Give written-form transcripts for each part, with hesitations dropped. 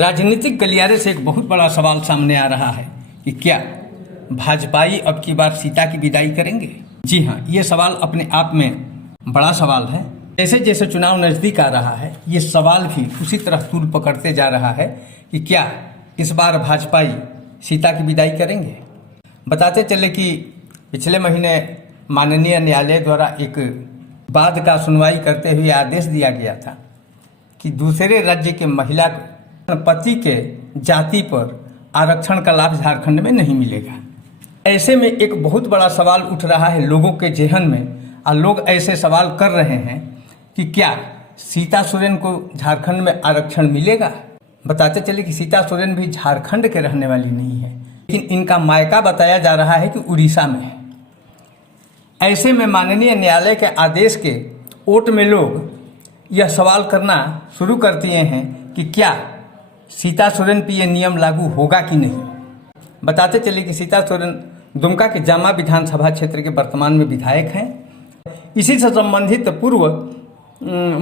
राजनीतिक गलियारे से एक बहुत बड़ा सवाल सामने आ रहा है कि क्या भाजपाई अब की बार सीता की विदाई करेंगे। जी हाँ, ये सवाल अपने आप में बड़ा सवाल है। जैसे जैसे चुनाव नज़दीक आ रहा है, ये सवाल भी उसी तरह तूल पकड़ते जा रहा है कि क्या इस बार भाजपाई सीता की विदाई करेंगे। बताते चले कि पिछले महीने माननीय न्यायालय द्वारा एक वाद का सुनवाई करते हुए आदेश दिया गया था कि दूसरे राज्य के महिला पति के जाति पर आरक्षण का लाभ झारखंड में नहीं मिलेगा। ऐसे में एक बहुत बड़ा सवाल उठ रहा है लोगों के जेहन में, और लोग ऐसे सवाल कर रहे हैं कि क्या सीता सोरेन को झारखंड में आरक्षण मिलेगा। बताते चले कि सीता सोरेन भी झारखंड के रहने वाली नहीं है, लेकिन इनका मायका बताया जा रहा है कि उड़ीसा में है। ऐसे में माननीय न्यायालय के आदेश के ओट में लोग यह सवाल करना शुरू कर दिए हैं कि क्या सीता सोरेन पर यह नियम लागू होगा कि नहीं। बताते चले कि सीता सोरेन दुमका के जामा विधानसभा क्षेत्र के वर्तमान में विधायक हैं। इसी से संबंधित पूर्व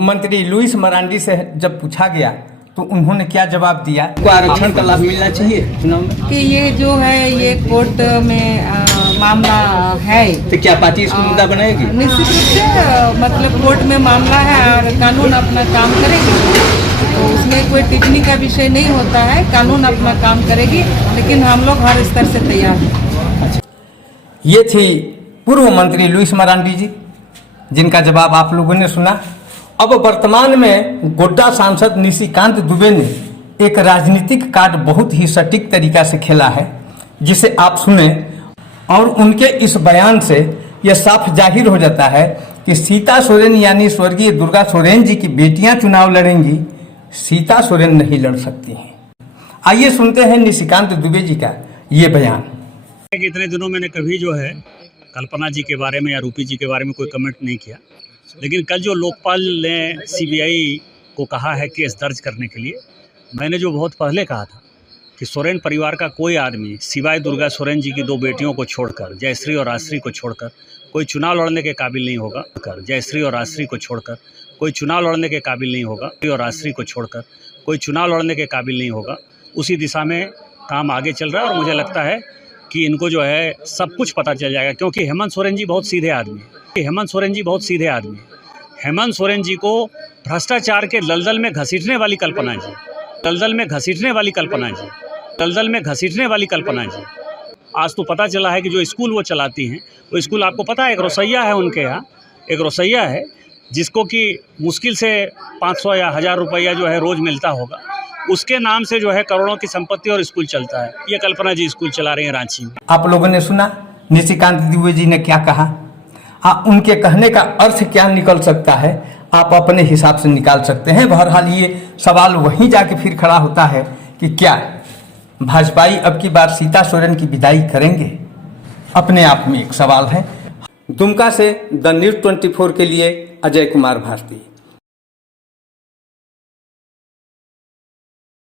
मंत्री लुइस मरांडी से जब पूछा गया तो उन्होंने क्या जवाब दिया, को आरक्षण का लाभ मिलना चाहिए चुनाव में, कि ये जो है ये कोर्ट में मामला है। तो क्या पार्टी इसको मुद्दा बनाएगी? निश्चित रूप से मतलब कोर्ट में मामला है और कानून अपना काम करेगी, तो उसमें कोई टिप्पणी का विषय नहीं होता है। कानून अपना काम करेगी, लेकिन हम लोग हर स्तर से तैयार हैं। अच्छा, ये थी पूर्व मंत्री लुइस मरांडी जी, जिनका जवाब आप लोगों ने सुना। अब वर्तमान में गोड्डा सांसद निशिकांत दुबे ने एक राजनीतिक कार्ड बहुत ही सटीक तरीका से खेला है, जिसे आप सुने और उनके इस बयान से यह साफ जाहिर हो जाता है कि सीता सोरेन यानी स्वर्गीय दुर्गा सोरेन जी की बेटियां चुनाव लड़ेंगी, सीता सोरेन नहीं लड़ सकती हैं। आइए सुनते हैं निशिकांत दुबे जी का ये बयान। इतने दिनों मैंने कभी जो है कल्पना जी के बारे में या रूपी जी के बारे में कोई कमेंट नहीं किया, लेकिन कल जो लोकपाल ने सीबीआई को कहा है केस दर्ज करने के लिए, मैंने जो बहुत पहले कहा था कि सोरेन परिवार का कोई आदमी सिवाय दुर्गा सोरेन जी की दो बेटियों को छोड़कर, जयश्री और आश्री को छोड़कर, कोई चुनाव लड़ने के काबिल नहीं होगा। जयश्री और आश्री को छोड़कर कोई चुनाव लड़ने के काबिल नहीं होगा और आश्री को छोड़कर कोई चुनाव लड़ने के काबिल नहीं होगा। उसी दिशा में काम आगे चल रहा है और मुझे लगता है कि इनको जो है सब कुछ पता चल जाएगा, क्योंकि हेमंत सोरेन जी बहुत सीधे आदमी है। हेमंत सोरेन जी बहुत सीधे आदमी है। हेमंत सोरेन जी को भ्रष्टाचार के दलदल में घसीटने वाली कल्पना जी, दलदल में घसीटने वाली कल्पना जी, दलदल में घसीटने वाली कल्पना जी। आज तो पता चला है कि जो स्कूल वो चलाती हैं, वो स्कूल आपको पता है एक रसोइया है उनके यहाँ, एक रसोइया है जिसको कि मुश्किल से 500 या 1000 रुपया जो है रोज़ मिलता होगा, उसके नाम से जो है करोड़ों की संपत्ति और स्कूल चलता है। ये कल्पना जी स्कूल चला रही हैं रांची में। आप लोगों ने सुना निशिकांत दुबे जी ने क्या कहा। उनके कहने का अर्थ क्या निकल सकता है, आप अपने हिसाब से निकाल सकते हैं। बहरहाल ये सवाल वहीं जाके फिर खड़ा होता है कि क्या भाजपाई अब की बार सीता सोरेन की विदाई करेंगे। अपने आप में एक सवाल है। दुमका से द न्यूज़ 24 के लिए अजय कुमार भारती।